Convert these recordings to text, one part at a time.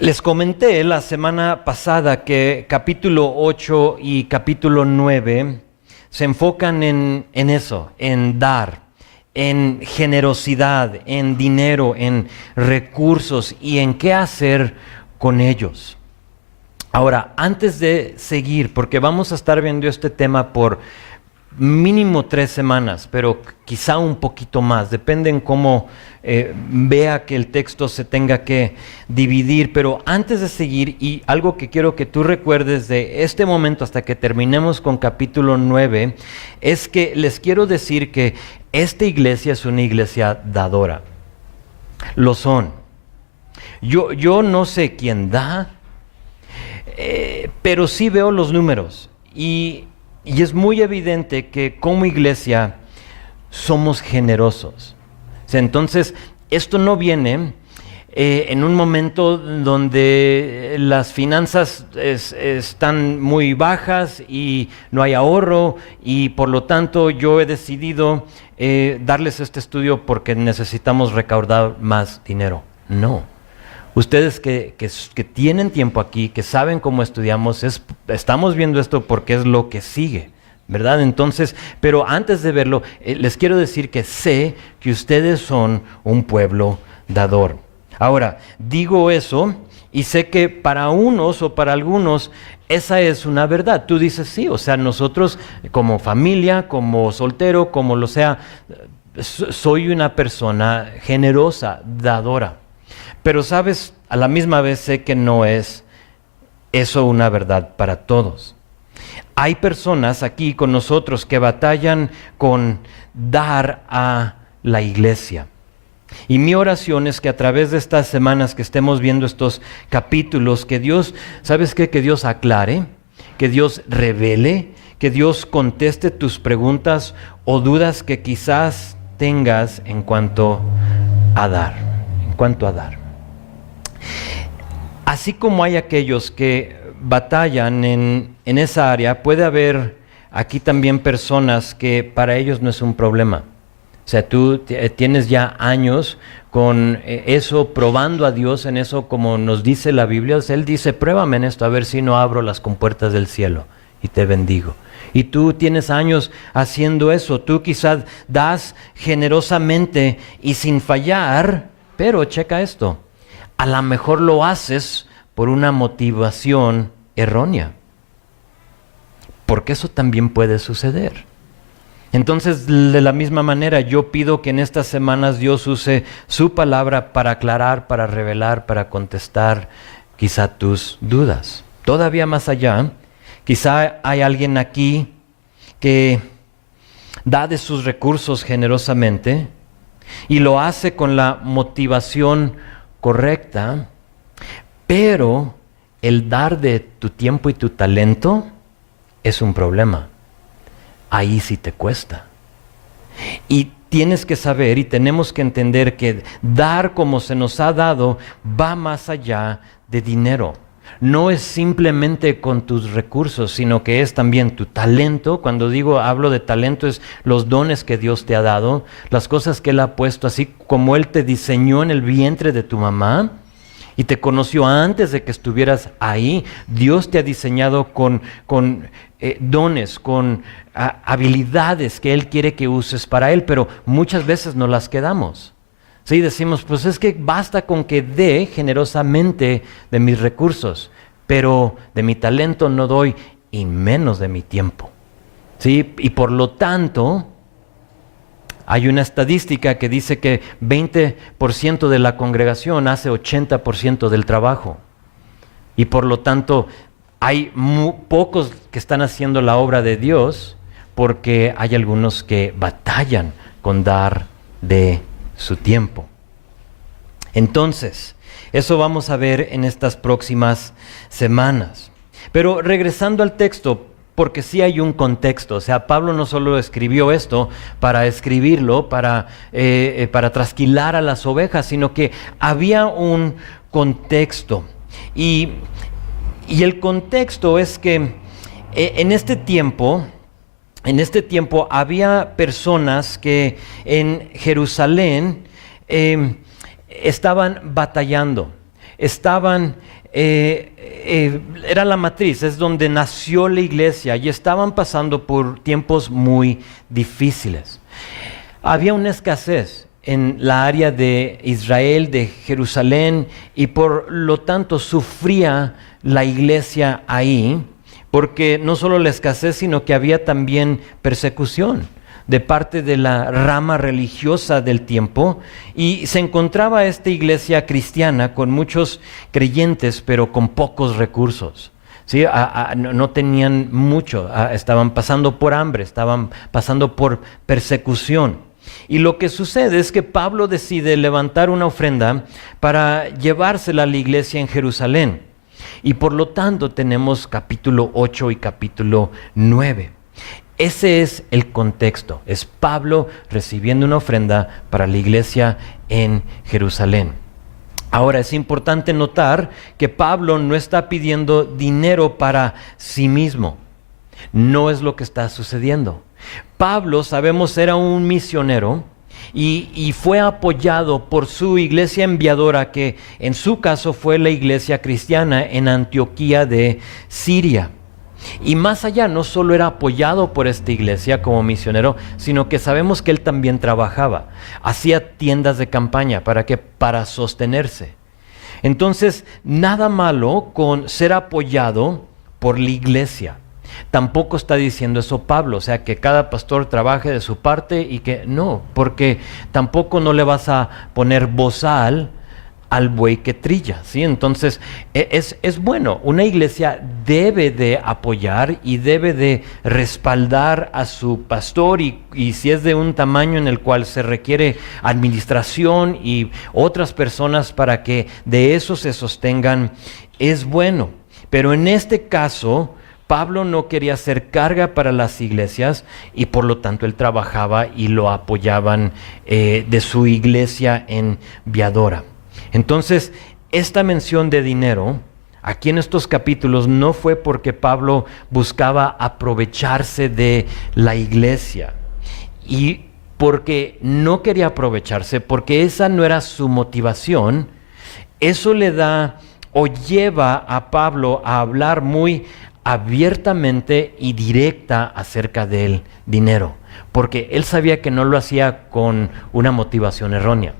Les comenté la semana pasada que capítulo 8 y capítulo 9 se enfocan en eso, en dar, en generosidad, en dinero, en recursos y en qué hacer con ellos. Ahora, antes de seguir, porque vamos a estar viendo este tema por mínimo 3 semanas, pero quizá un poquito más, depende en cómo vea que el texto se tenga que dividir. Pero antes de seguir, y algo que quiero que tú recuerdes de este momento hasta que terminemos con capítulo 9, es que les quiero decir que esta iglesia es una iglesia dadora. Lo son. Yo no sé quién da, pero sí veo los números y es muy evidente que como iglesia somos generosos. O sea, entonces, esto no viene en un momento donde las finanzas están muy bajas y no hay ahorro, y por lo tanto yo he decidido darles este estudio porque necesitamos recaudar más dinero. No. Ustedes que tienen tiempo aquí, que saben cómo estudiamos, estamos viendo esto porque es lo que sigue, ¿verdad? Entonces, pero antes de verlo, les quiero decir que sé que ustedes son un pueblo dador. Ahora, digo eso y sé que para unos o para algunos esa es una verdad. Tú dices sí, o sea, nosotros como familia, como soltero, como lo sea, soy una persona generosa, dadora. Pero sabes, a la misma vez sé que no es eso una verdad para todos. Hay personas aquí con nosotros que batallan con dar a la iglesia. Y mi oración es que a través de estas semanas que estemos viendo estos capítulos, que Dios, ¿sabes qué? Que Dios aclare, que Dios revele, que Dios conteste tus preguntas o dudas que quizás tengas en cuanto a dar. Así como hay aquellos que batallan en esa área, puede haber aquí también personas que para ellos no es un problema. O sea, tú tienes ya años con eso, probando a Dios en eso, como nos dice la Biblia. O sea, Él dice, pruébame en esto, a ver si no abro las compuertas del cielo y te bendigo. Y tú tienes años haciendo eso. Tú quizás das generosamente y sin fallar, pero checa esto. A lo mejor lo haces por una motivación errónea, porque eso también puede suceder. Entonces, de la misma manera, yo pido que en estas semanas Dios use su palabra para aclarar, para revelar, para contestar quizá tus dudas. Todavía más allá, quizá hay alguien aquí que da de sus recursos generosamente y lo hace con la motivación correcta, pero el dar de tu tiempo y tu talento es un problema. Ahí sí te cuesta. Y tienes que saber y tenemos que entender que dar como se nos ha dado va más allá de dinero. No es simplemente con tus recursos, sino que es también tu talento. Cuando hablo de talento, es los dones que Dios te ha dado, las cosas que Él ha puesto, así como Él te diseñó en el vientre de tu mamá y te conoció antes de que estuvieras ahí. Dios te ha diseñado con dones, con habilidades que Él quiere que uses para Él, pero muchas veces no las quedamos. Sí, decimos, pues es que basta con que dé generosamente de mis recursos, pero de mi talento no doy, y menos de mi tiempo. Sí, y por lo tanto, hay una estadística que dice que 20% de la congregación hace 80% del trabajo. Y por lo tanto, hay pocos que están haciendo la obra de Dios porque hay algunos que batallan con dar de su tiempo. Entonces, eso vamos a ver en estas próximas semanas. Pero regresando al texto, porque sí hay un contexto. O sea, Pablo no solo escribió esto para escribirlo, para trasquilar a las ovejas, sino que había un contexto. Y el contexto es que en este tiempo había personas que en Jerusalén estaban batallando. estaban, era la matriz, es donde nació la iglesia y estaban pasando por tiempos muy difíciles. Había una escasez en la área de Israel, de Jerusalén, y por lo tanto sufría la iglesia ahí, porque no solo la escasez, sino que había también persecución de parte de la rama religiosa del tiempo, y se encontraba esta iglesia cristiana con muchos creyentes, pero con pocos recursos. ¿Sí? No tenían mucho, estaban pasando por hambre, estaban pasando por persecución. Y lo que sucede es que Pablo decide levantar una ofrenda para llevársela a la iglesia en Jerusalén. Y por lo tanto tenemos capítulo 8 y capítulo 9. Ese es el contexto, es Pablo recibiendo una ofrenda para la iglesia en Jerusalén. Ahora es importante notar que Pablo no está pidiendo dinero para sí mismo. No es lo que está sucediendo. Pablo, sabemos, era un misionero y fue apoyado por su iglesia enviadora, que en su caso fue la iglesia cristiana en Antioquía de Siria. Y más allá, no solo era apoyado por esta iglesia como misionero, sino que sabemos que él también trabajaba, hacía tiendas de campaña para sostenerse. Entonces, nada malo con ser apoyado por la iglesia. Tampoco está diciendo eso Pablo, o sea, que cada pastor trabaje de su parte y que no, porque tampoco no le vas a poner bozal al buey que trilla, ¿sí? Entonces, es bueno, una iglesia debe de apoyar y debe de respaldar a su pastor, y si es de un tamaño en el cual se requiere administración y otras personas para que de eso se sostengan, es bueno. Pero en este caso, Pablo no quería ser carga para las iglesias y por lo tanto él trabajaba y lo apoyaban de su iglesia enviadora. Entonces, esta mención de dinero aquí en estos capítulos no fue porque Pablo buscaba aprovecharse de la iglesia, y porque no quería aprovecharse, porque esa no era su motivación. Eso le da o lleva a Pablo a hablar muy abiertamente y directa acerca del dinero, porque él sabía que no lo hacía con una motivación errónea,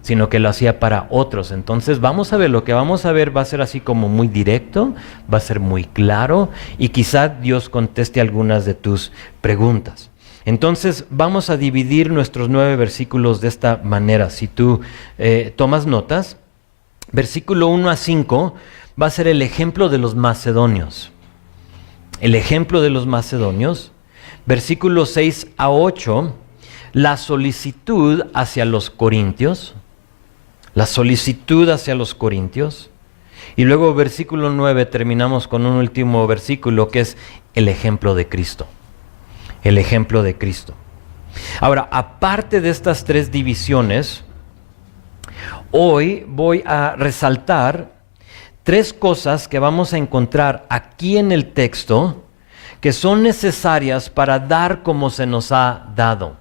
sino que lo hacía para otros. Entonces vamos a ver, lo que vamos a ver va a ser así como muy directo, va a ser muy claro, y quizá Dios conteste algunas de tus preguntas. Entonces vamos a dividir nuestros 9 versículos de esta manera. Si tú tomas notas, versículo 1 a 5 va a ser el ejemplo de los macedonios. El ejemplo de los macedonios. Versículo 6 a 8, la solicitud hacia los corintios. La solicitud hacia los corintios. Y luego versículo 9 terminamos con un último versículo que es el ejemplo de Cristo. El ejemplo de Cristo. Ahora, aparte de estas 3 divisiones, hoy voy a resaltar 3 cosas que vamos a encontrar aquí en el texto que son necesarias para dar como se nos ha dado.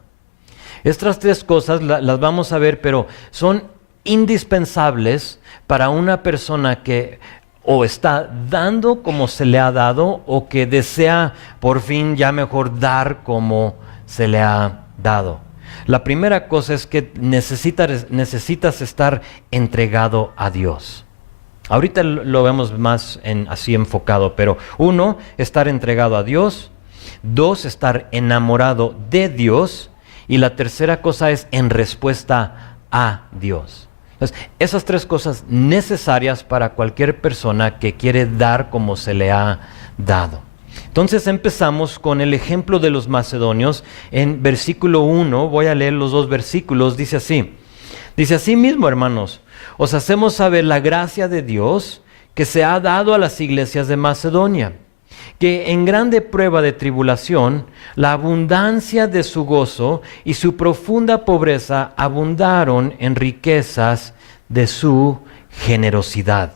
Estas 3 cosas las vamos a ver, pero son indispensables para una persona que o está dando como se le ha dado, o que desea por fin ya mejor dar como se le ha dado. La primera cosa es que necesitas estar entregado a Dios. Ahorita lo vemos más así enfocado, pero 1, estar entregado a Dios. 2, estar enamorado de Dios. Y la tercera cosa es en respuesta a Dios. Entonces, esas 3 cosas necesarias para cualquier persona que quiere dar como se le ha dado. Entonces empezamos con el ejemplo de los macedonios. En versículo 1, voy a leer los 2 versículos, dice así. Dice: así mismo, hermanos, os hacemos saber la gracia de Dios que se ha dado a las iglesias de Macedonia, que en grande prueba de tribulación, la abundancia de su gozo y su profunda pobreza abundaron en riquezas de su generosidad.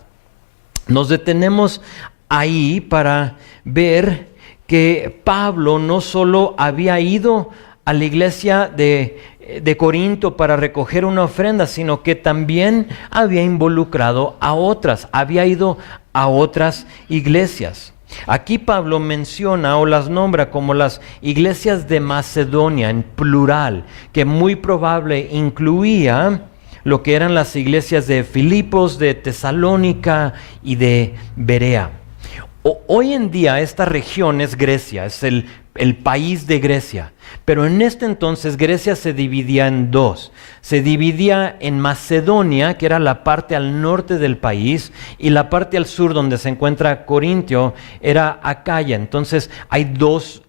Nos detenemos ahí para ver que Pablo no solo había ido a la iglesia de de Corinto para recoger una ofrenda, sino que también había involucrado a otras, había ido a otras iglesias. Aquí Pablo menciona o las nombra como las iglesias de Macedonia en plural, que muy probable incluía lo que eran las iglesias de Filipos, de Tesalónica y de Berea. Hoy en día esta región es Grecia, es el país de Grecia, pero en este entonces Grecia se dividía en dos. Se dividía en Macedonia, que era la parte al norte del país, y la parte al sur donde se encuentra Corintio era Acaya. Entonces hay dos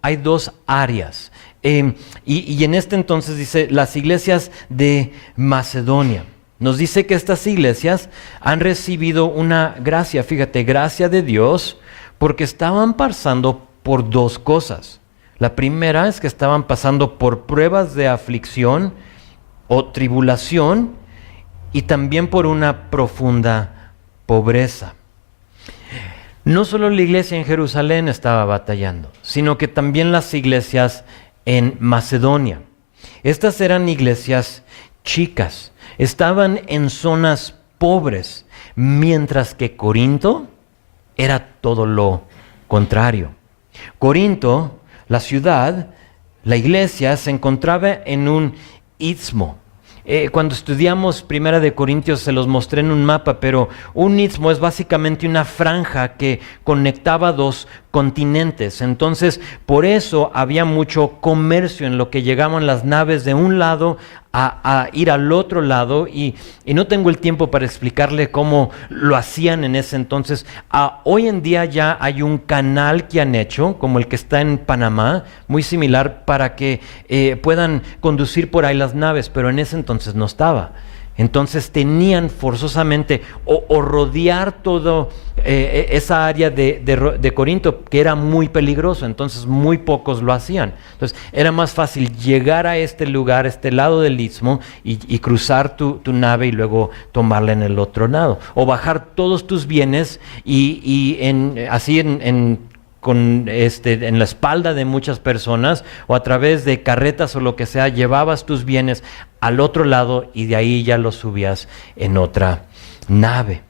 áreas. Y en este entonces dice las iglesias de Macedonia. Nos dice que estas iglesias han recibido una gracia, fíjate, gracia de Dios, porque estaban pasando por dos cosas. La primera es que estaban pasando por pruebas de aflicción o tribulación y también por una profunda pobreza. No solo la iglesia en Jerusalén estaba batallando, sino que también las iglesias en Macedonia. Estas eran iglesias chicas, estaban en zonas pobres, mientras que Corinto era todo lo contrario. Corinto, la ciudad, la iglesia, se encontraba en un istmo. Cuando estudiamos Primera de Corintios se los mostré en un mapa, pero un istmo es básicamente una franja que conectaba dos continentes. Entonces, por eso había mucho comercio en lo que llegaban las naves de un lado a ir al otro lado, y no tengo el tiempo para explicarle cómo lo hacían en ese entonces. Hoy en día ya hay un canal que han hecho, como el que está en Panamá, muy similar, para que puedan conducir por ahí las naves, pero en ese entonces no estaba. Entonces tenían forzosamente o rodear todo esa área de Corinto, que era muy peligroso. Entonces muy pocos lo hacían. Entonces era más fácil llegar a este lugar, este lado del istmo, y cruzar tu nave y luego tomarla en el otro lado, o bajar todos tus bienes en la espalda de muchas personas, o a través de carretas o lo que sea, llevabas tus bienes al otro lado y de ahí ya los subías en otra nave.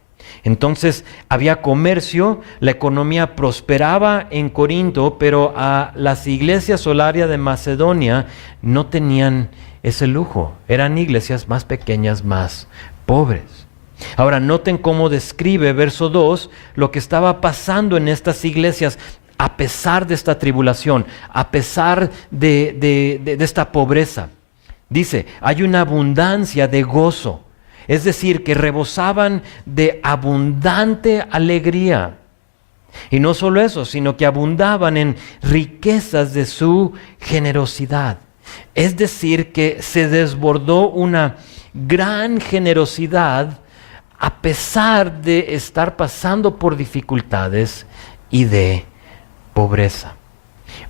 Entonces había comercio, la economía prosperaba en Corinto, pero a las iglesias o el área de Macedonia no tenían ese lujo. Eran iglesias más pequeñas, más pobres. Ahora noten cómo describe verso 2 lo que estaba pasando en estas iglesias a pesar de esta tribulación, a pesar de esta pobreza. Dice, hay una abundancia de gozo, es decir, que rebosaban de abundante alegría. Y no solo eso, sino que abundaban en riquezas de su generosidad. Es decir, que se desbordó una gran generosidad a pesar de estar pasando por dificultades y de pobreza.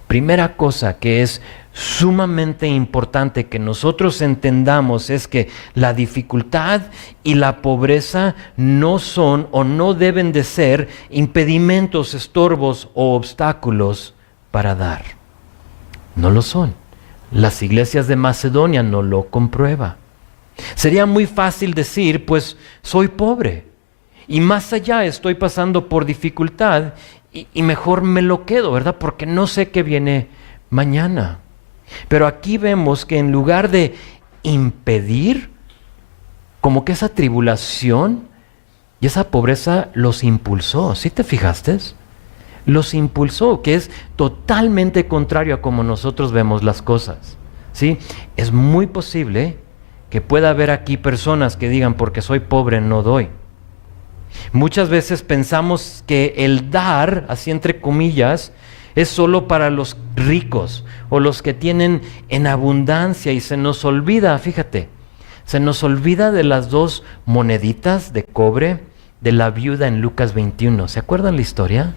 Primera cosa que es sumamente importante que nosotros entendamos es que la dificultad y la pobreza no son o no deben de ser impedimentos, estorbos o obstáculos para dar. No lo son. Las iglesias de Macedonia no lo comprueban. Sería muy fácil decir, pues soy pobre y más allá estoy pasando por dificultad y mejor me lo quedo, ¿verdad? Porque no sé qué viene mañana. Pero aquí vemos que en lugar de impedir, como que esa tribulación y esa pobreza los impulsó. ¿Sí te fijaste? Los impulsó, que es totalmente contrario a como nosotros vemos las cosas. ¿Sí? Es muy posible que pueda haber aquí personas que digan, porque soy pobre no doy. Muchas veces pensamos que el dar, así entre comillas, es solo para los ricos o los que tienen en abundancia, y se nos olvida, fíjate, se nos olvida de las dos moneditas de cobre de la viuda en Lucas 21. ¿Se acuerdan la historia?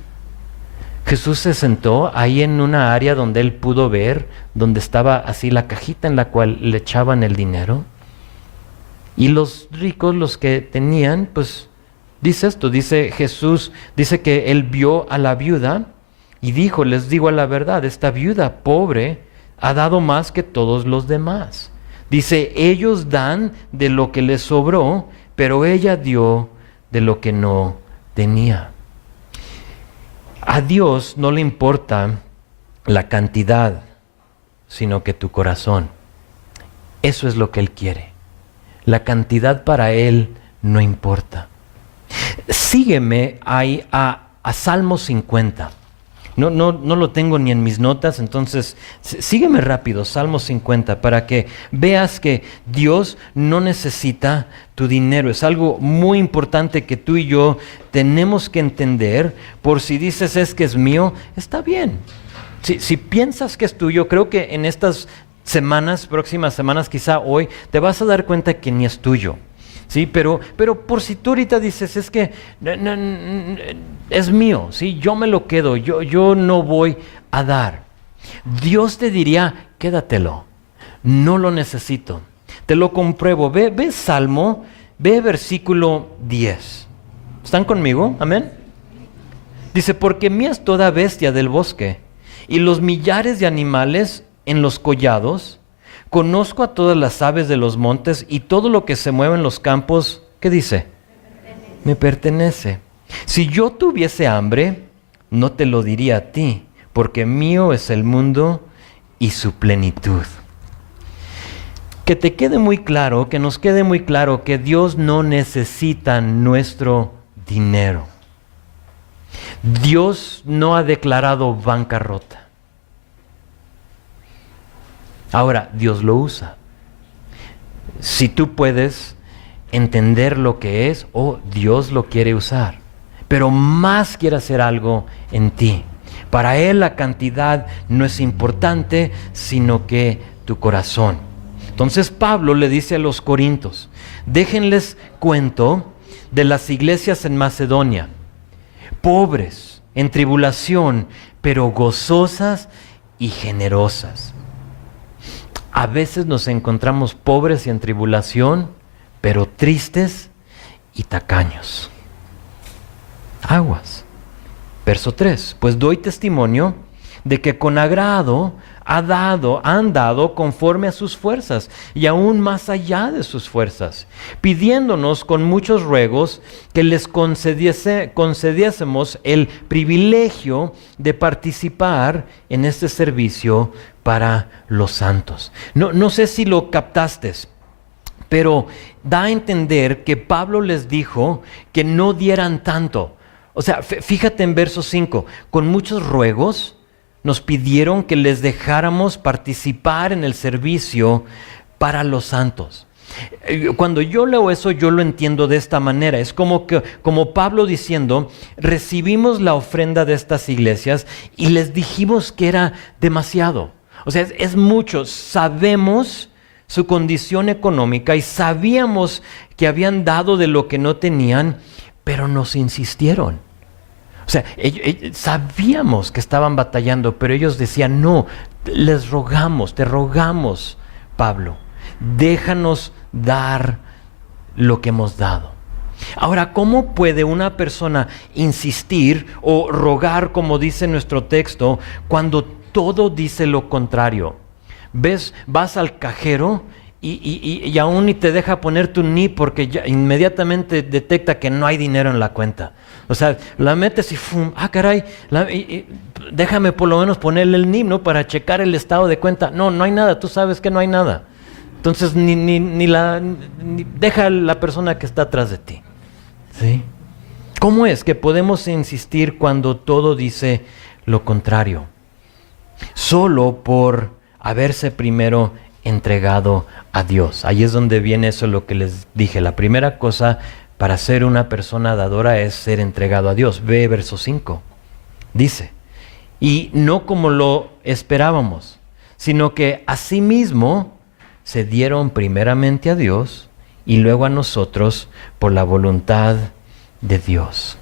Jesús se sentó ahí en una área donde él pudo ver, donde estaba así la cajita en la cual le echaban el dinero. Y los ricos, los que tenían, pues dice esto, dice Jesús, dice que él vio a la viuda y dijo, les digo la verdad, esta viuda pobre ha dado más que todos los demás. Dice, ellos dan de lo que les sobró, pero ella dio de lo que no tenía. A Dios no le importa la cantidad, sino que tu corazón. Eso es lo que Él quiere. La cantidad para Él no importa. Sígueme ahí a Salmo 50. No lo tengo ni en mis notas, entonces sígueme rápido, Salmo 50, para que veas que Dios no necesita tu dinero. Es algo muy importante que tú y yo tenemos que entender. Por si dices es que es mío, está bien. Si piensas que es tuyo, creo que en estas semanas, próximas semanas, quizá hoy, te vas a dar cuenta que ni es tuyo. Sí, pero por si tú ahorita dices, es que es mío, ¿sí? Yo me lo quedo, yo no voy a dar. Dios te diría, quédatelo, no lo necesito. Te lo compruebo. Ve Salmo, ve versículo 10. ¿Están conmigo? Amén. Dice, porque mía es toda bestia del bosque, y los millares de animales en los collados. Conozco a todas las aves de los montes y todo lo que se mueve en los campos. ¿Qué dice? Me pertenece. Si yo tuviese hambre, no te lo diría a ti, porque mío es el mundo y su plenitud. Que te quede muy claro, que nos quede muy claro que Dios no necesita nuestro dinero. Dios no ha declarado bancarrota. Ahora, Dios lo usa. Si tú puedes entender lo que es, Dios lo quiere usar. Pero más quiere hacer algo en ti. Para Él la cantidad no es importante, sino que tu corazón. Entonces Pablo le dice a los corintios, déjenles cuento de las iglesias en Macedonia, pobres, en tribulación, pero gozosas y generosas. A veces nos encontramos pobres y en tribulación, pero tristes y tacaños. Aguas. Verso 3. Pues doy testimonio de que con agrado han dado conforme a sus fuerzas y aún más allá de sus fuerzas, pidiéndonos con muchos ruegos que les concediésemos el privilegio de participar en este servicio para los santos. No sé si lo captaste, pero da a entender que Pablo les dijo que no dieran tanto. O sea, fíjate en verso 5, con muchos ruegos nos pidieron que les dejáramos participar en el servicio para los santos. Cuando yo leo eso, yo lo entiendo de esta manera. Es como Pablo diciendo, recibimos la ofrenda de estas iglesias y les dijimos que era demasiado. O sea, es mucho. Sabemos su condición económica y sabíamos que habían dado de lo que no tenían, pero nos insistieron. O sea, sabíamos que estaban batallando, pero ellos decían, no, les rogamos, te rogamos, Pablo, déjanos dar lo que hemos dado. Ahora, ¿cómo puede una persona insistir o rogar, como dice nuestro texto, cuando todo dice lo contrario? Vas al cajero y aún ni te deja poner tu NIP porque ya inmediatamente detecta que no hay dinero en la cuenta. O sea, la metes y ¡fum! Caray, déjame por lo menos ponerle el NIP, ¿no? Para checar el estado de cuenta. No hay nada, tú sabes que no hay nada. Entonces deja a la persona que está atrás de ti. ¿Sí? ¿Cómo es que podemos insistir cuando todo dice lo contrario? Solo por haberse primero entregado a Dios. Ahí es donde viene eso lo que les dije. La primera cosa para ser una persona dadora es ser entregado a Dios. Ve verso 5. Dice, y no como lo esperábamos, sino que asimismo se dieron primeramente a Dios y luego a nosotros por la voluntad de Dios.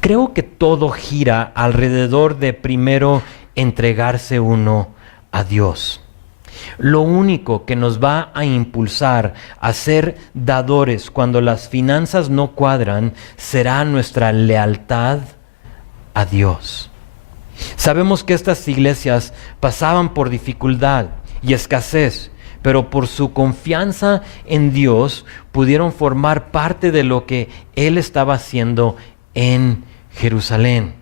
Creo que todo gira alrededor de primero entregarse uno a Dios. Lo único que nos va a impulsar a ser dadores cuando las finanzas no cuadran será nuestra lealtad a Dios. Sabemos que estas iglesias pasaban por dificultad y escasez, pero por su confianza en Dios pudieron formar parte de lo que Él estaba haciendo en Jerusalén.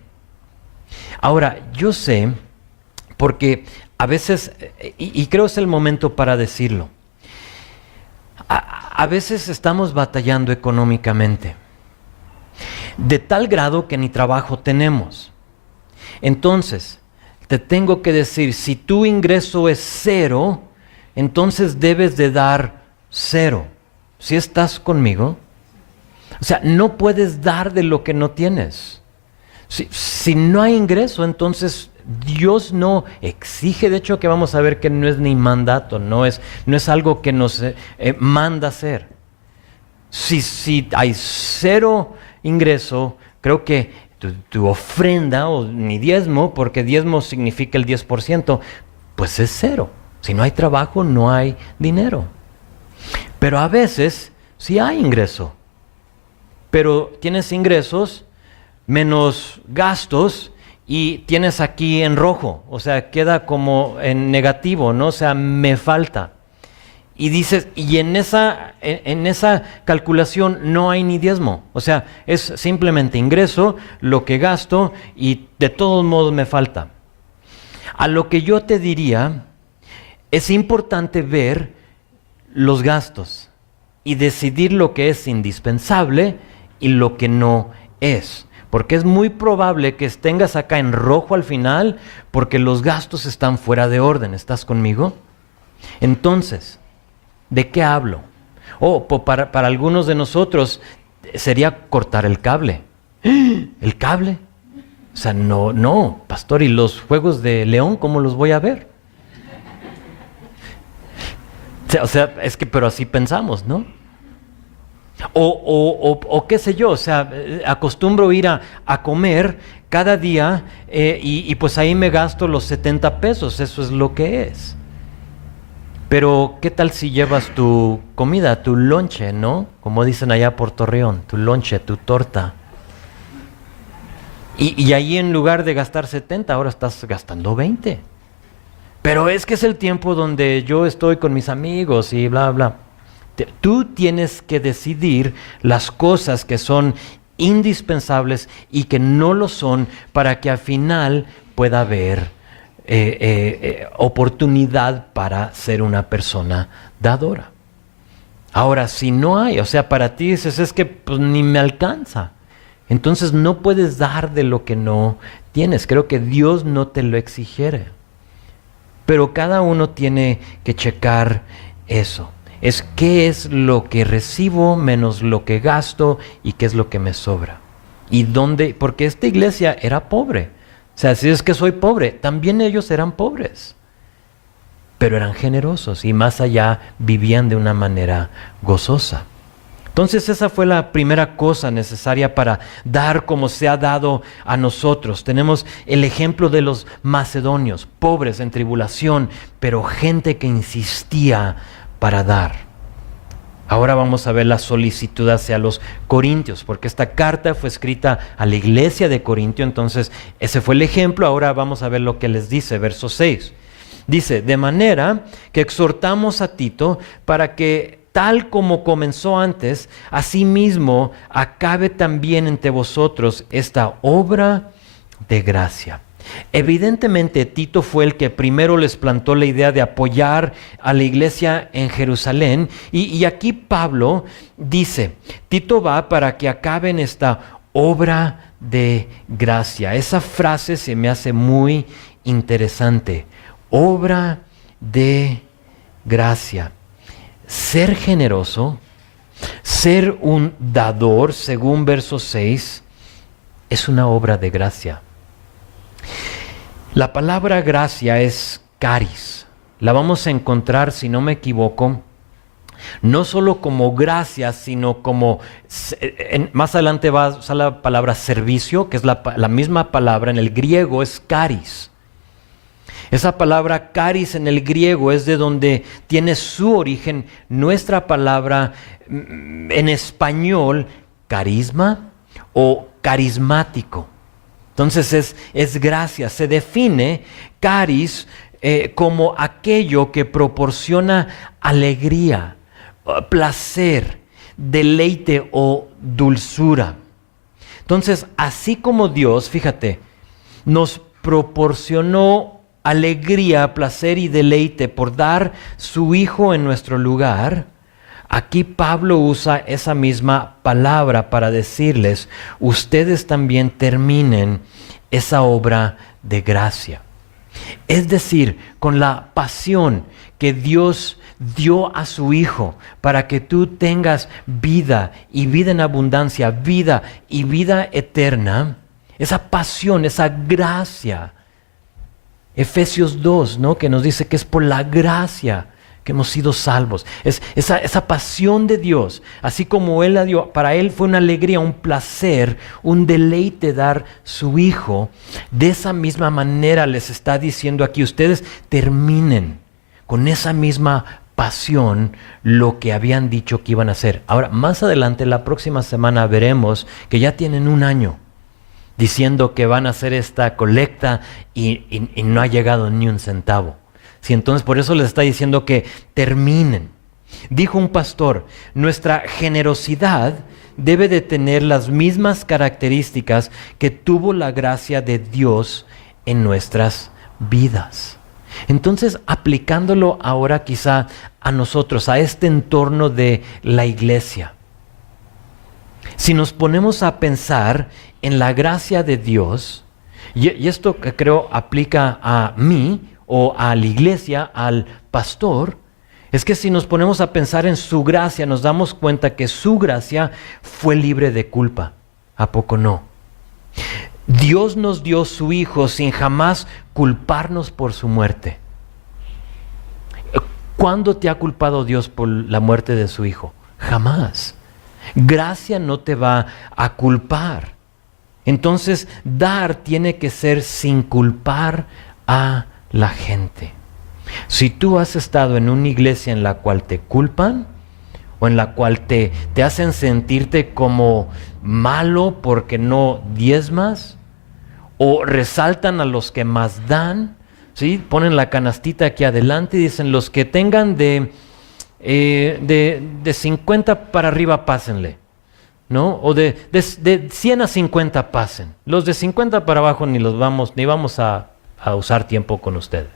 Ahora, yo sé, porque a veces, y creo es el momento para decirlo, a veces estamos batallando económicamente, de tal grado que ni trabajo tenemos. Entonces, te tengo que decir, si tu ingreso es 0, entonces debes de dar 0. ¿Sí estás conmigo? O sea, no puedes dar de lo que no tienes. Si no hay ingreso, entonces Dios no exige, de hecho que vamos a ver que no es ni mandato, no es algo que nos manda hacer. Si hay 0 ingreso, creo que tu ofrenda o ni diezmo, porque diezmo significa el 10%, pues es 0. Si no hay trabajo, no hay dinero. Pero a veces sí hay ingreso, pero tienes ingresos menos gastos y tienes aquí en rojo, o sea, queda como en negativo, ¿no? O sea, me falta. Y dices, y en esa calculación no hay ni diezmo, o sea, es simplemente ingreso, lo que gasto y de todos modos me falta. A lo que yo te diría, es importante ver los gastos y decidir lo que es indispensable y lo que no es. Porque es muy probable que tengas acá en rojo al final porque los gastos están fuera de orden. ¿Estás conmigo? Entonces, ¿de qué hablo? Para algunos de nosotros sería cortar el cable. ¿El cable? O sea, no, pastor, ¿y los juegos de León cómo los voy a ver? O sea, es que, pero así pensamos, ¿no? O qué sé yo, o sea, acostumbro ir a comer cada día y pues ahí me gasto los 70 pesos, eso es lo que es. Pero, ¿qué tal si llevas tu comida, tu lonche, ¿no? Como dicen allá por Torreón, tu lonche, tu torta. Y ahí en lugar de gastar 70, ahora estás gastando 20. Pero es que es el tiempo donde yo estoy con mis amigos y bla, bla. Tú tienes que decidir las cosas que son indispensables y que no lo son para que al final pueda haber oportunidad para ser una persona dadora. Ahora, si no hay, o sea, para ti dices, es que pues, ni me alcanza. Entonces no puedes dar de lo que no tienes. Creo que Dios no te lo exigiera. Pero cada uno tiene que checar eso. Es qué es lo que recibo menos lo que gasto y qué es lo que me sobra. Y dónde, porque esta iglesia era pobre. O sea, si es que soy pobre, también ellos eran pobres. Pero eran generosos y más allá vivían de una manera gozosa. Entonces esa fue la primera cosa necesaria para dar como se ha dado a nosotros. Tenemos el ejemplo de los macedonios, pobres en tribulación, pero gente que insistía para dar. Ahora vamos a ver la solicitud hacia los corintios, porque esta carta fue escrita a la iglesia de Corintio, entonces ese fue el ejemplo. Ahora vamos a ver lo que les dice, verso 6. Dice, de manera que exhortamos a Tito para que tal como comenzó antes, asimismo acabe también entre vosotros esta obra de gracia. Evidentemente Tito fue el que primero les plantó la idea de apoyar a la iglesia en Jerusalén y aquí Pablo dice, Tito va para que acaben esta obra de gracia. Esa frase se me hace muy interesante, obra de gracia. Ser generoso, ser un dador, según verso 6, es una obra de gracia. La palabra gracia es caris. La vamos a encontrar, si no me equivoco, no solo como gracia, sino como, más adelante va a usar la palabra servicio, que es la misma palabra, en el griego es caris. Esa palabra caris en el griego es de donde tiene su origen nuestra palabra en español, carisma o carismático. Entonces es gracia, se define caris como aquello que proporciona alegría, placer, deleite o dulzura. Entonces, así como Dios, fíjate, nos proporcionó alegría, placer y deleite por dar su Hijo en nuestro lugar, aquí Pablo usa esa misma palabra para decirles, ustedes también terminen esa obra de gracia. Es decir, con la pasión que Dios dio a su Hijo para que tú tengas vida y vida en abundancia, vida y vida eterna, esa pasión, esa gracia. Efesios 2, ¿no? Que nos dice que es por la gracia que hemos sido salvos. Es esa pasión de Dios, así como Él la dio, para Él fue una alegría, un placer, un deleite dar su Hijo. De esa misma manera les está diciendo aquí, ustedes terminen con esa misma pasión lo que habían dicho que iban a hacer. Ahora, más adelante, la próxima semana veremos que ya tienen un año diciendo que van a hacer esta colecta y no ha llegado ni un centavo. Sí, entonces por eso les está diciendo que terminen. Dijo un pastor, nuestra generosidad debe de tener las mismas características que tuvo la gracia de Dios en nuestras vidas. Entonces, aplicándolo ahora quizá a nosotros, a este entorno de la iglesia. Si nos ponemos a pensar en la gracia de Dios, y esto que creo aplica a mí o a la iglesia, al pastor, es que si nos ponemos a pensar en su gracia, nos damos cuenta que su gracia fue libre de culpa. ¿A poco no? Dios nos dio su Hijo sin jamás culparnos por su muerte. ¿Cuándo te ha culpado Dios por la muerte de su Hijo? Jamás. Gracia no te va a culpar. Entonces, dar tiene que ser sin culpar a la gente. Si tú has estado en una iglesia en la cual te culpan o en la cual te hacen sentirte como malo porque no diezmas, o resaltan a los que más dan, ¿sí? Ponen la canastita aquí adelante y dicen, los que tengan de 50 para arriba pásenle, ¿no? O de 100 a 50 pasen. Los de 50 para abajo ni vamos a usar tiempo con ustedes.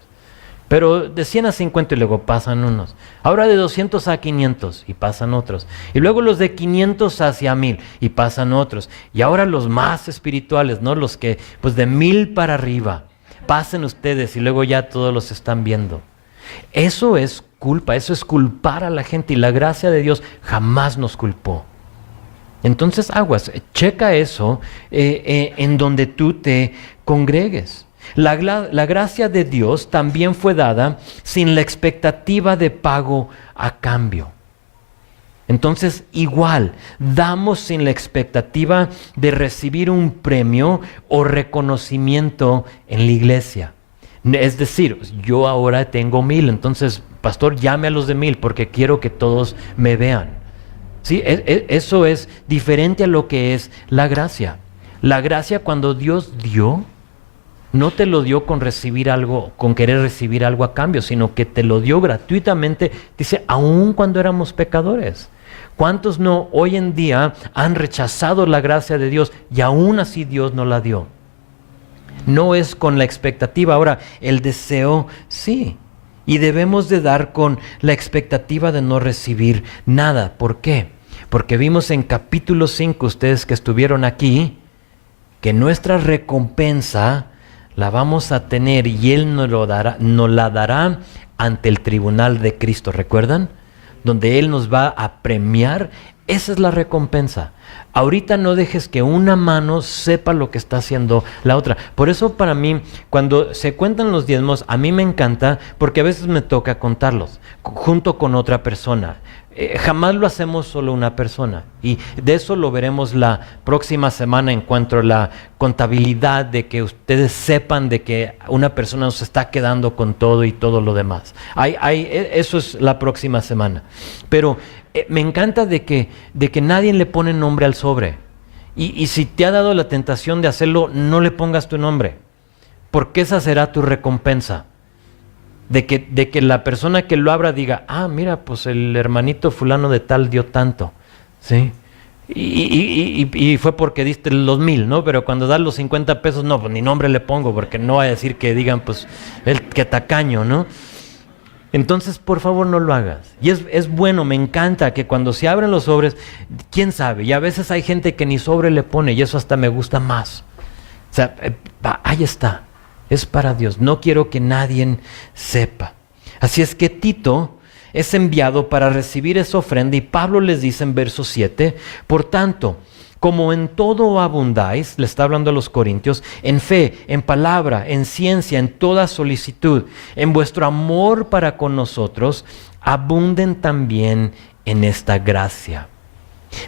Pero de 100 a 50 y luego pasan unos. Ahora de 200 a 500 y pasan otros. Y luego los de 500 hacia 1000 y pasan otros. Y ahora los más espirituales, ¿no? Los que pues de 1000 para arriba. Pasen ustedes y luego ya todos los están viendo. Eso es culpa, eso es culpar a la gente y la gracia de Dios jamás nos culpó. Entonces aguas, checa eso en donde tú te congregues. La gracia de Dios también fue dada sin la expectativa de pago a cambio. Entonces, igual, damos sin la expectativa de recibir un premio o reconocimiento en la iglesia. Es decir, yo ahora tengo 1000, entonces, pastor, llame a los de 1000 porque quiero que todos me vean. ¿Sí? Eso es diferente a lo que es la gracia. La gracia, cuando Dios dio, no te lo dio con recibir algo, con querer recibir algo a cambio, sino que te lo dio gratuitamente, dice, aun cuando éramos pecadores. ¿Cuántos no hoy en día han rechazado la gracia de Dios y aún así Dios no la dio? No es con la expectativa, ahora el deseo sí. Y debemos de dar con la expectativa de no recibir nada. ¿Por qué? Porque vimos en capítulo 5, ustedes que estuvieron aquí, que nuestra recompensa la vamos a tener y Él nos la dará ante el tribunal de Cristo, ¿recuerdan? Donde Él nos va a premiar. Esa es la recompensa. Ahorita no dejes que una mano sepa lo que está haciendo la otra. Por eso para mí, cuando se cuentan los diezmos, a mí me encanta porque a veces me toca contarlos junto con otra persona. Jamás lo hacemos solo una persona. Y de eso lo veremos la próxima semana en cuanto a la contabilidad, de que ustedes sepan de que una persona nos está quedando con todo y todo lo demás. Eso es la próxima semana. Pero me encanta de que nadie le pone nombre al sobre. Y si te ha dado la tentación de hacerlo, no le pongas tu nombre, porque esa será tu recompensa. de que la persona que lo abra diga, ah, mira, pues el hermanito fulano de tal dio tanto, ¿sí? Y fue porque diste los 1,000, ¿no? Pero cuando das los 50 pesos, no, pues ni nombre le pongo, porque no va a decir que digan, pues, el que tacaño, ¿no? Entonces, por favor, no lo hagas. Y es bueno, me encanta que cuando se abren los sobres, quién sabe, y a veces hay gente que ni sobre le pone, y eso hasta me gusta más. O sea, ahí está, es para Dios, no quiero que nadie sepa. Así es que Tito es enviado para recibir esa ofrenda, y Pablo les dice en verso 7, por tanto, como en todo abundáis, le está hablando a los corintios, en fe, en palabra, en ciencia, en toda solicitud, en vuestro amor para con nosotros, abunden también en esta gracia.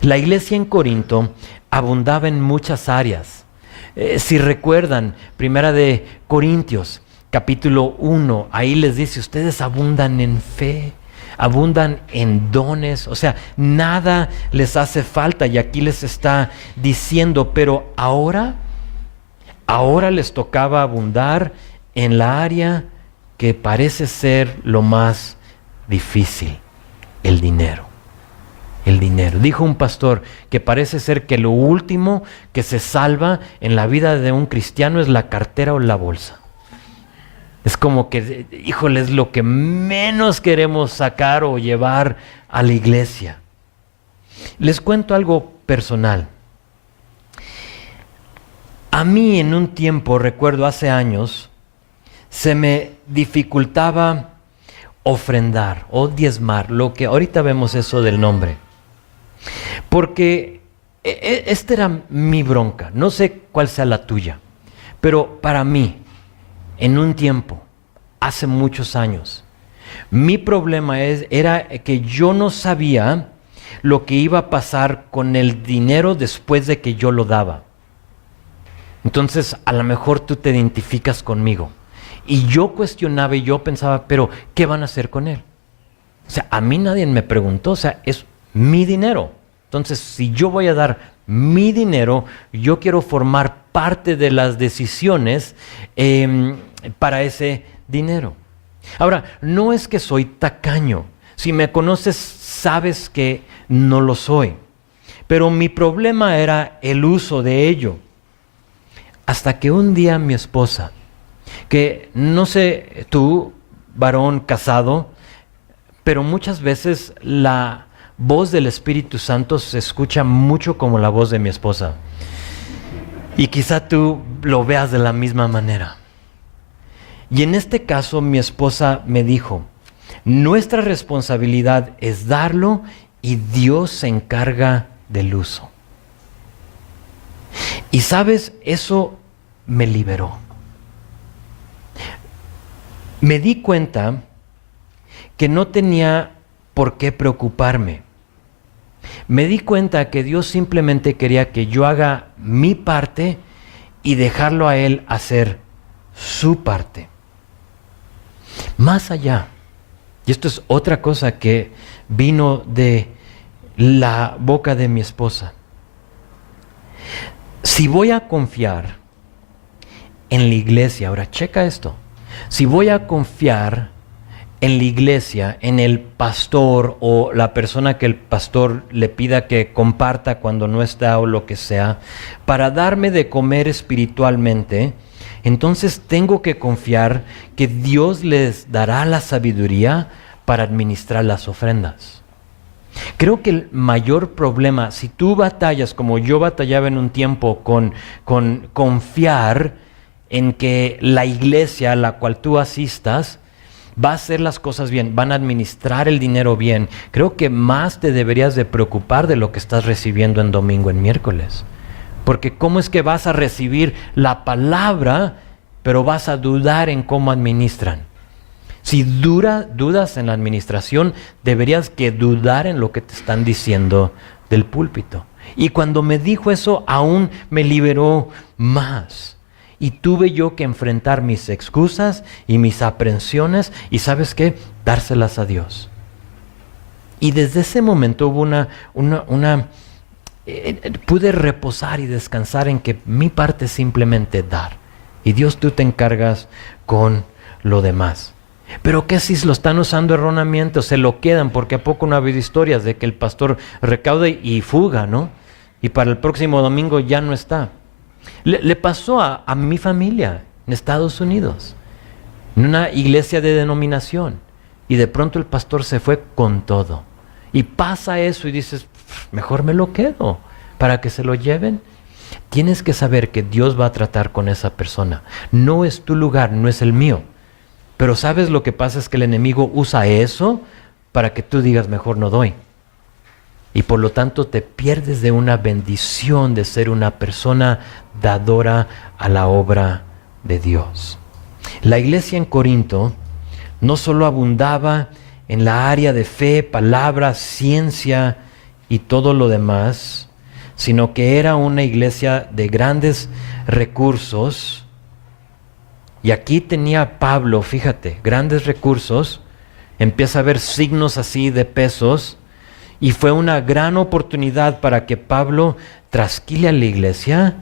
La iglesia en Corinto abundaba en muchas áreas. Si recuerdan, primera de Corintios, capítulo 1, ahí les dice, ustedes abundan en fe, abundan en dones, o sea, nada les hace falta, y aquí les está diciendo, pero ahora les tocaba abundar en la área que parece ser lo más difícil, el dinero. El dinero. Dijo un pastor que parece ser que lo último que se salva en la vida de un cristiano es la cartera o la bolsa. Es como que, híjole, es lo que menos queremos sacar o llevar a la iglesia. Les cuento algo personal. A mí en un tiempo, recuerdo hace años, se me dificultaba ofrendar o diezmar, lo que ahorita vemos eso del nombre. Porque esta era mi bronca, no sé cuál sea la tuya, pero para mí, en un tiempo, hace muchos años, mi problema era que yo no sabía lo que iba a pasar con el dinero después de que yo lo daba. Entonces, a lo mejor tú te identificas conmigo. Y yo cuestionaba y yo pensaba, pero ¿qué van a hacer con él? O sea, a mí nadie me preguntó, o sea, es mi dinero. Entonces, si yo voy a dar mi dinero, yo quiero formar parte de las decisiones para ese dinero. Ahora, no es que soy tacaño. Si me conoces, sabes que no lo soy. Pero mi problema era el uso de ello. Hasta que un día mi esposa, que no sé tú, varón casado, pero muchas veces la voz del Espíritu Santo se escucha mucho como la voz de mi esposa. Y quizá tú lo veas de la misma manera. Y en este caso mi esposa me dijo, nuestra responsabilidad es darlo y Dios se encarga del uso. Y sabes, eso me liberó. Me di cuenta que no tenía por qué preocuparme. Me di cuenta que Dios simplemente quería que yo haga mi parte y dejarlo a Él hacer su parte. Más allá, y esto es otra cosa que vino de la boca de mi esposa. Si voy a confiar en la iglesia, ahora checa esto, si voy a confiar en la iglesia, en el pastor o la persona que el pastor le pida que comparta cuando no está o lo que sea, para darme de comer espiritualmente, entonces tengo que confiar que Dios les dará la sabiduría para administrar las ofrendas. Creo que el mayor problema, si tú batallas como yo batallaba en un tiempo con confiar en que la iglesia a la cual tú asistas va a hacer las cosas bien, van a administrar el dinero bien, creo que más te deberías de preocupar de lo que estás recibiendo en domingo, en miércoles. Porque ¿cómo es que vas a recibir la palabra, pero vas a dudar en cómo administran? Si dudas en la administración, deberías que dudar en lo que te están diciendo del púlpito. Y cuando me dijo eso, aún me liberó más. Y tuve yo que enfrentar mis excusas y mis aprensiones y ¿sabes qué? Dárselas a Dios. Y desde ese momento hubo pude reposar y descansar en que mi parte es simplemente dar. Y Dios, tú te encargas con lo demás. Pero ¿qué si lo están usando erróneamente o se lo quedan? Porque ¿a poco no ha habido historias de que el pastor recauda y fuga, ¿no? Y para el próximo domingo ya no está. Le pasó a mi familia en Estados Unidos, en una iglesia de denominación. Y de pronto el pastor se fue con todo. Y pasa eso y dices, mejor me lo quedo para que se lo lleven. Tienes que saber que Dios va a tratar con esa persona. No es tu lugar, no es el mío. Pero ¿sabes lo que pasa? Es que el enemigo usa eso para que tú digas, mejor no doy. Y por lo tanto te pierdes de una bendición de ser una persona dadora a la obra de Dios. La iglesia en Corinto no solo abundaba en la área de fe, palabra, ciencia y todo lo demás, sino que era una iglesia de grandes recursos. Y aquí tenía Pablo, fíjate, grandes recursos, empieza a ver signos así de pesos, y fue una gran oportunidad para que Pablo trasquile a la iglesia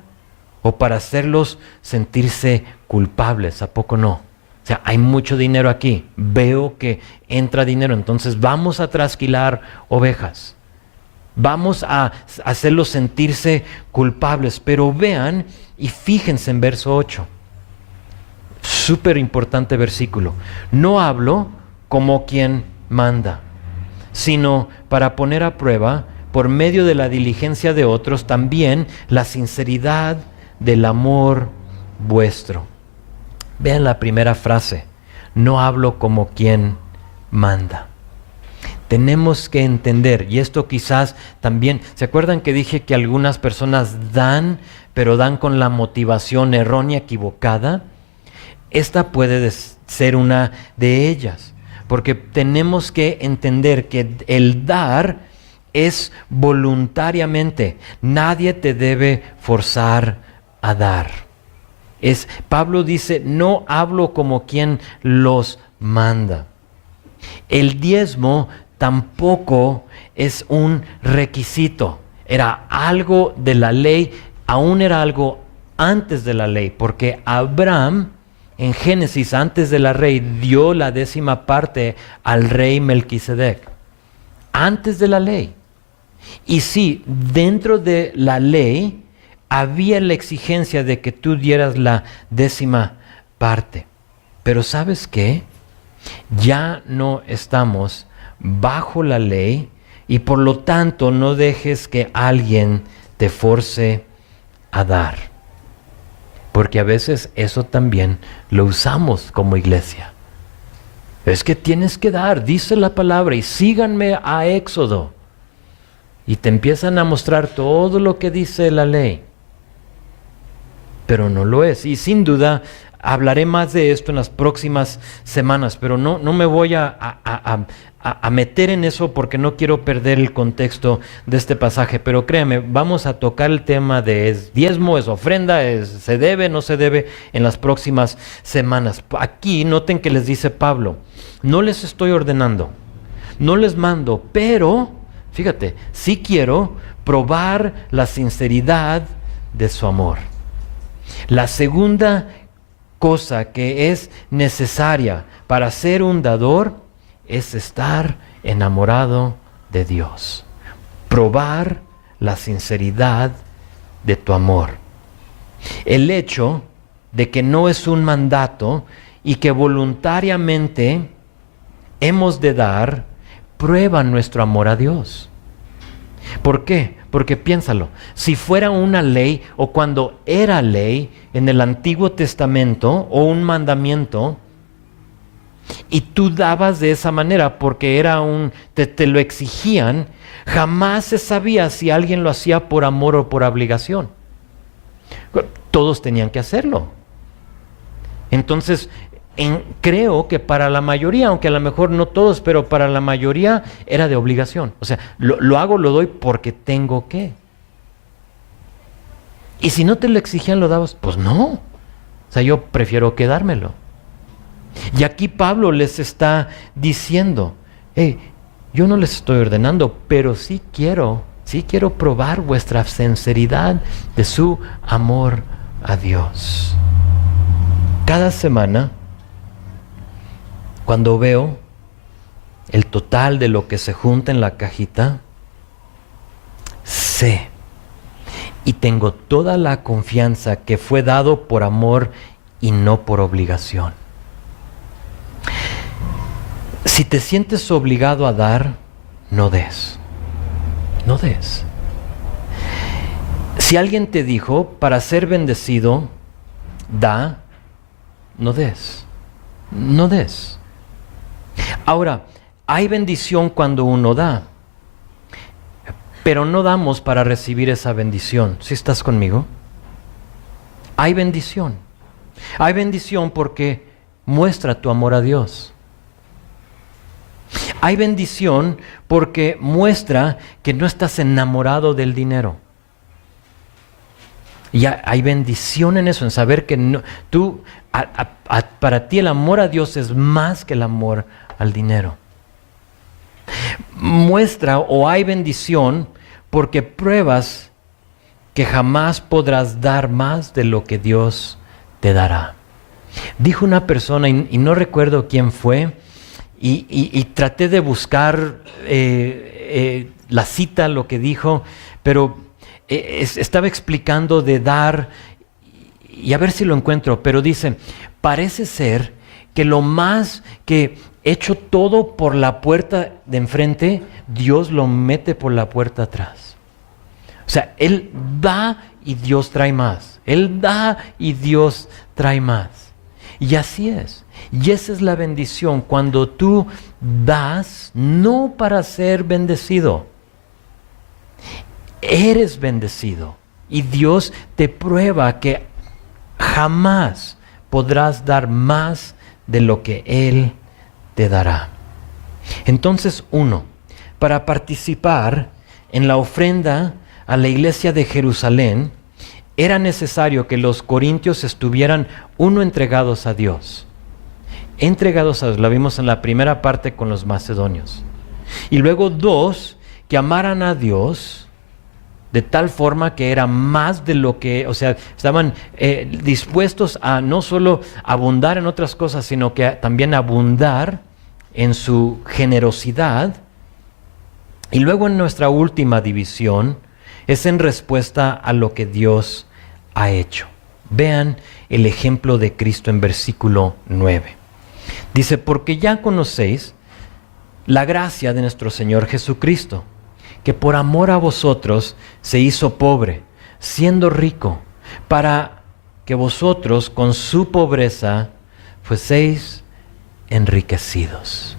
o para hacerlos sentirse culpables, ¿a poco no? O sea, hay mucho dinero aquí, veo que entra dinero, entonces vamos a trasquilar ovejas. Vamos a hacerlos sentirse culpables, pero vean y fíjense en verso 8. Súper importante versículo. No hablo como quien manda, sino para poner a prueba, por medio de la diligencia de otros, también la sinceridad del amor vuestro. Vean la primera frase. No hablo como quien manda. Tenemos que entender, y esto quizás también, ¿se acuerdan que dije que algunas personas dan, pero dan con la motivación errónea, equivocada? Esta puede ser una de ellas, porque tenemos que entender que el dar es voluntariamente. Nadie te debe forzar a dar. Pablo dice, no hablo como quien los manda. El diezmo tampoco es un requisito. Era algo de la ley, aún era algo antes de la ley, porque Abraham en Génesis, antes de la ley, dio la 10ª parte al rey Melquisedec. Antes de la ley. Y sí, dentro de la ley había la exigencia de que tú dieras la 10ª parte. Pero ¿sabes qué? Ya no estamos bajo la ley y por lo tanto no dejes que alguien te force a dar. Porque a veces eso también lo usamos como iglesia. Es que tienes que dar, dice la palabra, y síganme a Éxodo. Y te empiezan a mostrar todo lo que dice la ley. Pero no lo es. Y sin duda hablaré más de esto en las próximas semanas, pero no me voy a meter en eso porque no quiero perder el contexto de este pasaje. Pero créame, vamos a tocar el tema de ¿es diezmo, es ofrenda, se debe, no se debe en las próximas semanas? Aquí noten que les dice Pablo, no les estoy ordenando, no les mando, pero, fíjate, sí quiero probar la sinceridad de su amor. La segunda cosa que es necesaria para ser un dador es estar enamorado de Dios. Probar la sinceridad de tu amor. El hecho de que no es un mandato y que voluntariamente hemos de dar, prueba nuestro amor a Dios. ¿Por qué? Porque piénsalo, si fuera una ley o cuando era ley en el Antiguo Testamento o un mandamiento y tú dabas de esa manera porque era te lo exigían, jamás se sabía si alguien lo hacía por amor o por obligación. Todos tenían que hacerlo. Entonces, creo que para la mayoría, aunque a lo mejor no todos, pero para la mayoría era de obligación. O sea, lo hago, lo doy porque tengo que. Y si no te lo exigían, lo dabas, pues no. O sea, yo prefiero quedármelo. Y aquí Pablo les está diciendo, yo no les estoy ordenando, pero sí quiero probar vuestra sinceridad de su amor a Dios. Cada semana Cuando veo el total de lo que se junta en la cajita, sé y tengo toda la confianza que fue dado por amor y no por obligación. Si te sientes obligado a dar, no des. No des. Si alguien te dijo, para ser bendecido, da, no des. No des. Ahora, hay bendición cuando uno da, pero no damos para recibir esa bendición. ¿Sí estás conmigo? Hay bendición. Hay bendición porque muestra tu amor a Dios. Hay bendición porque muestra que no estás enamorado del dinero. Y hay bendición en eso, en saber que no, para ti el amor a Dios es más que el amor al dinero. Muestra o hay bendición porque pruebas que jamás podrás dar más de lo que Dios te dará. Dijo una persona, y no recuerdo quién fue, y traté de buscar la cita, lo que dijo, pero estaba explicando de dar, y a ver si lo encuentro, pero dice, parece ser que lo más que hecho todo por la puerta de enfrente, Dios lo mete por la puerta atrás. O sea, Él da y Dios trae más. Él da y Dios trae más. Y así es. Y esa es la bendición, cuando tú das no para ser bendecido. Eres bendecido y Dios te prueba que jamás podrás dar más de lo que Él te dará. Entonces, para participar en la ofrenda a la iglesia de Jerusalén, era necesario que los corintios estuvieran, entregados a Dios. Entregados a Dios, la vimos en la primera parte con los macedonios. Y luego 2, que amaran a Dios de tal forma que era más de lo que, o sea, estaban dispuestos a no solo abundar en otras cosas, sino que también abundar en su generosidad. Y luego en nuestra última división es en respuesta a lo que Dios ha hecho. Vean el ejemplo de Cristo en versículo 9. Dice, porque ya conocéis la gracia de nuestro Señor Jesucristo, que por amor a vosotros se hizo pobre, siendo rico, para que vosotros con su pobreza fueseis enriquecidos.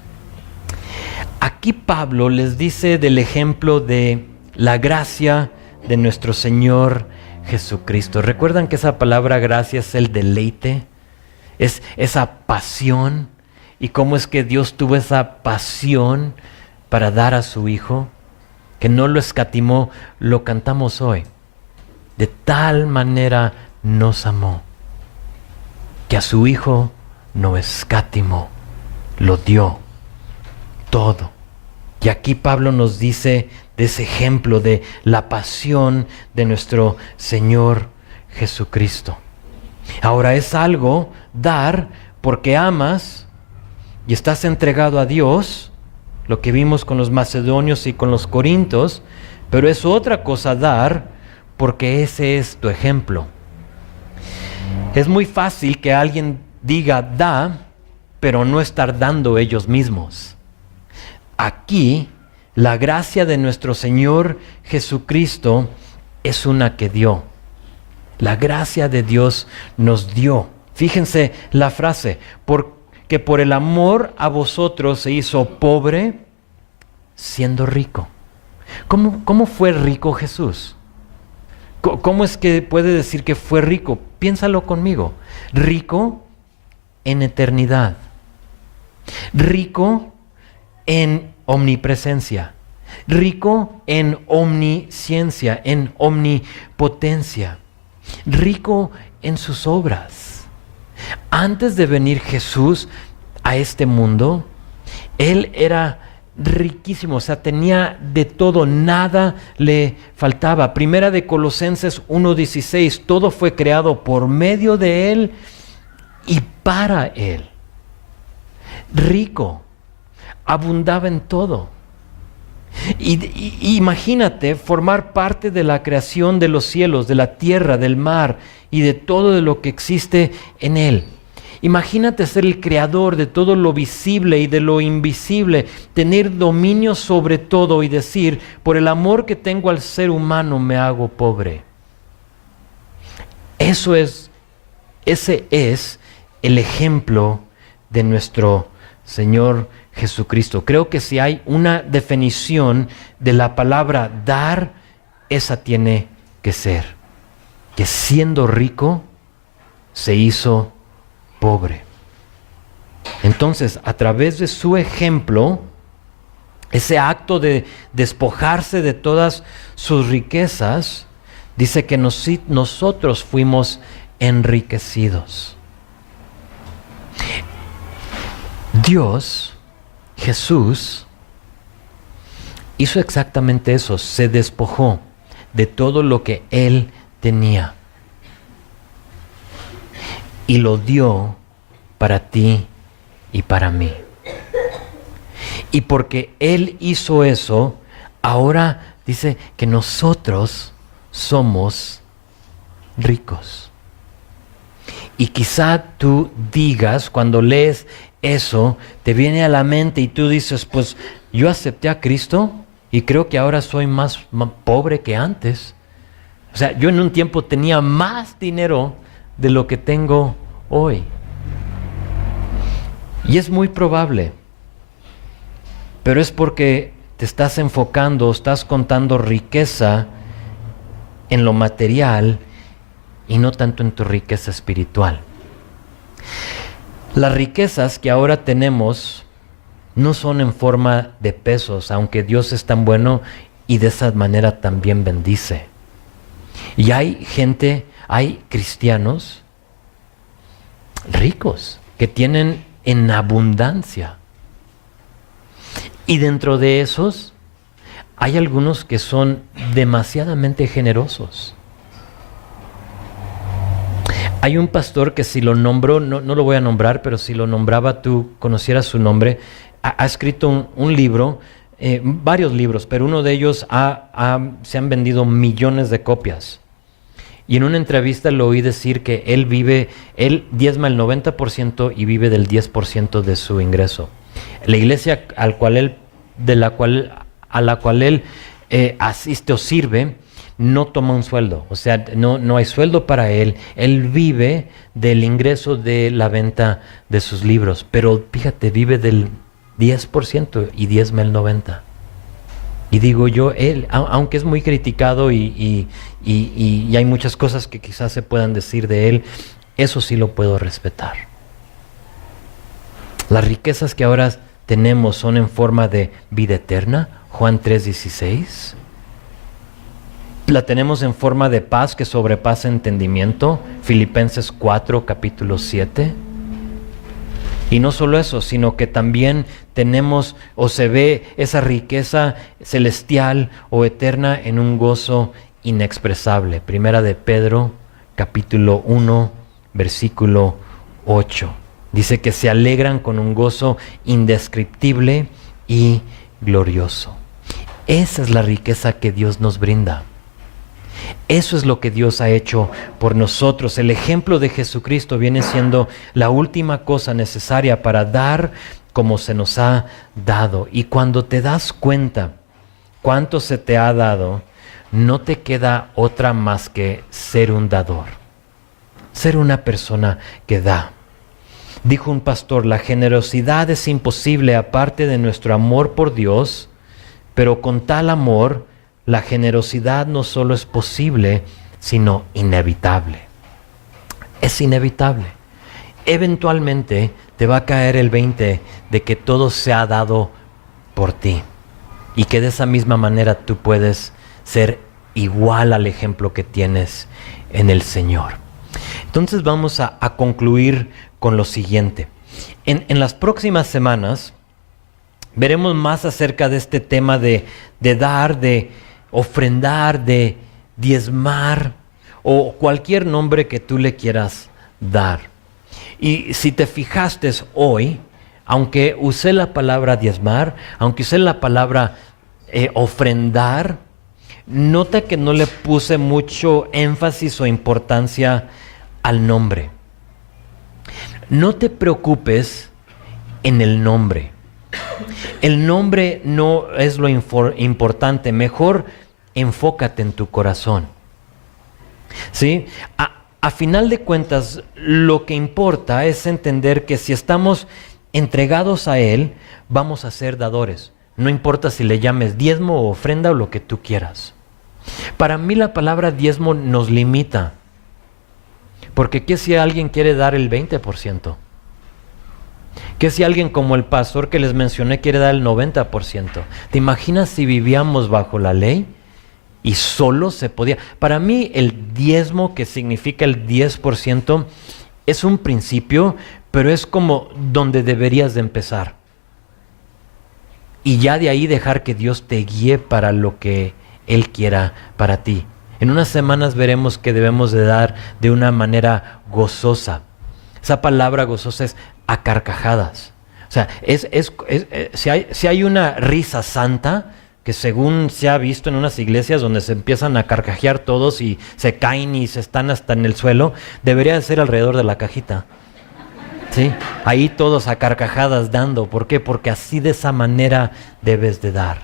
Aquí Pablo les dice del ejemplo de la gracia de nuestro Señor Jesucristo. ¿Recuerdan que esa palabra gracia es el deleite? Es esa pasión. ¿Y cómo es que Dios tuvo esa pasión para dar a su Hijo? Que no lo escatimó, lo cantamos hoy. De tal manera nos amó, que a su Hijo no escatimó, lo dio todo. Y aquí Pablo nos dice de ese ejemplo de la pasión de nuestro Señor Jesucristo. Ahora es algo dar porque amas y estás entregado a Dios, lo que vimos con los macedonios y con los corintios, pero es otra cosa dar porque ese es tu ejemplo. Es muy fácil que alguien diga da, pero no estar dando ellos mismos. Aquí, la gracia de nuestro Señor Jesucristo es una que dio. La gracia de Dios nos dio. Fíjense la frase, porque por el amor a vosotros se hizo pobre, siendo rico. ¿Cómo fue rico Jesús? ¿Cómo es que puede decir que fue rico? Piénsalo conmigo. Rico en eternidad. Rico en omnipresencia. Rico en omnisciencia, en omnipotencia. Rico en sus obras. Antes de venir Jesús a este mundo, Él era riquísimo, o sea, tenía de todo, nada le faltaba. Primera de Colosenses 1:16, todo fue creado por medio de Él y para Él. rico, abundaba en todo. Y imagínate formar parte de la creación de los cielos, de la tierra, del mar y de todo de lo que existe en él. Imagínate ser el creador de todo lo visible y de lo invisible, tener dominio sobre todo y decir, por el amor que tengo al ser humano me hago pobre. Ese es el ejemplo de nuestro Señor Jesucristo. Creo que si hay una definición de la palabra dar, esa tiene que ser, que siendo rico se hizo pobre. Entonces, a través de su ejemplo, ese acto de despojarse de todas sus riquezas, dice que nosotros fuimos enriquecidos. Dios, Jesús, hizo exactamente eso, se despojó de todo lo que Él tenía y lo dio para ti y para mí. Y porque Él hizo eso, ahora dice que nosotros somos ricos. Y quizá tú digas, cuando lees eso, te viene a la mente y tú dices, pues yo acepté a Cristo y creo que ahora soy más pobre que antes. O sea, yo en un tiempo tenía más dinero de lo que tengo hoy. Y es muy probable, pero es porque te estás enfocando, estás contando riqueza en lo material y no tanto en tu riqueza espiritual. Las riquezas que ahora tenemos no son en forma de pesos, aunque Dios es tan bueno y de esa manera también bendice. Y hay gente, hay cristianos ricos que tienen en abundancia. Y dentro de esos hay algunos que son demasiadamente generosos. Hay un pastor que si lo nombro, no lo voy a nombrar, pero si lo nombraba tú conocieras su nombre, ha escrito un libro, varios libros, pero uno de ellos se han vendido millones de copias. Y en una entrevista lo oí decir que él diezma el 90% y vive del 10% de su ingreso. La iglesia a la cual él asiste o sirve, no toma un sueldo, o sea, no hay sueldo para él. Él vive del ingreso de la venta de sus libros, pero fíjate, vive del 10% y diezma el 90%. Y digo yo, él, aunque es muy criticado y hay muchas cosas que quizás se puedan decir de él, eso sí lo puedo respetar. Las riquezas que ahora tenemos son en forma de vida eterna, Juan 3:16. La tenemos en forma de paz que sobrepasa entendimiento, Filipenses 4, capítulo 7. Y no solo eso, sino que también tenemos o se ve esa riqueza celestial o eterna en un gozo inexpresable. Primera de Pedro, capítulo 1, versículo 8. Dice que se alegran con un gozo indescriptible y glorioso. Esa es la riqueza que Dios nos brinda. Eso es lo que Dios ha hecho por nosotros. El ejemplo de Jesucristo viene siendo la última cosa necesaria para dar como se nos ha dado. Y cuando te das cuenta cuánto se te ha dado, no te queda otra más que ser un dador. Ser una persona que da. Dijo un pastor, la generosidad es imposible aparte de nuestro amor por Dios, pero con tal amor, la generosidad no solo es posible, sino inevitable. Es inevitable. Eventualmente te va a caer el 20 de que todo se ha dado por ti y que de esa misma manera tú puedes ser igual al ejemplo que tienes en el Señor. Entonces vamos a concluir con lo siguiente. En las próximas semanas veremos más acerca de este tema de dar, de ofrendar, de diezmar o cualquier nombre que tú le quieras dar. Y si te fijaste hoy, aunque usé la palabra diezmar, aunque usé la palabra ofrendar, nota que no le puse mucho énfasis o importancia al nombre. No te preocupes en el nombre. El nombre no es lo importante. Mejor enfócate en tu corazón. ¿Sí? A final de cuentas, lo que importa es entender que si estamos entregados a Él, vamos a ser dadores. No importa si le llames diezmo o ofrenda o lo que tú quieras. Para mí la palabra diezmo nos limita. Porque ¿qué si alguien quiere dar el 20%? ¿Qué si alguien como el pastor que les mencioné quiere dar el 90%? ¿Te imaginas si vivíamos bajo la ley y solo se podía? Para mí el diezmo, que significa el 10%, es un principio, pero es como donde deberías de empezar. Y ya de ahí dejar que Dios te guíe para lo que Él quiera para ti. En unas semanas veremos que debemos de dar de una manera gozosa. Esa palabra gozosa es a carcajadas. O sea, si hay una risa santa, que según se ha visto en unas iglesias donde se empiezan a carcajear todos y se caen y se están hasta en el suelo, debería de ser alrededor de la cajita. ¿Sí? Ahí todos a carcajadas dando. ¿Por qué? Porque así, de esa manera debes de dar.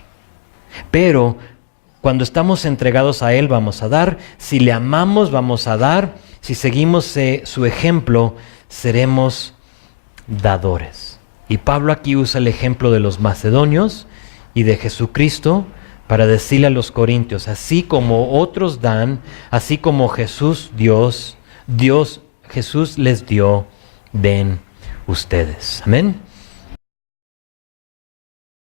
Pero cuando estamos entregados a Él, vamos a dar. Si le amamos, vamos a dar. Si seguimos su ejemplo, seremos dadores. Y Pablo aquí usa el ejemplo de los macedonios y de Jesucristo para decirle a los corintios: así como otros dan, así como Jesús Jesús les dio, den ustedes. Amén.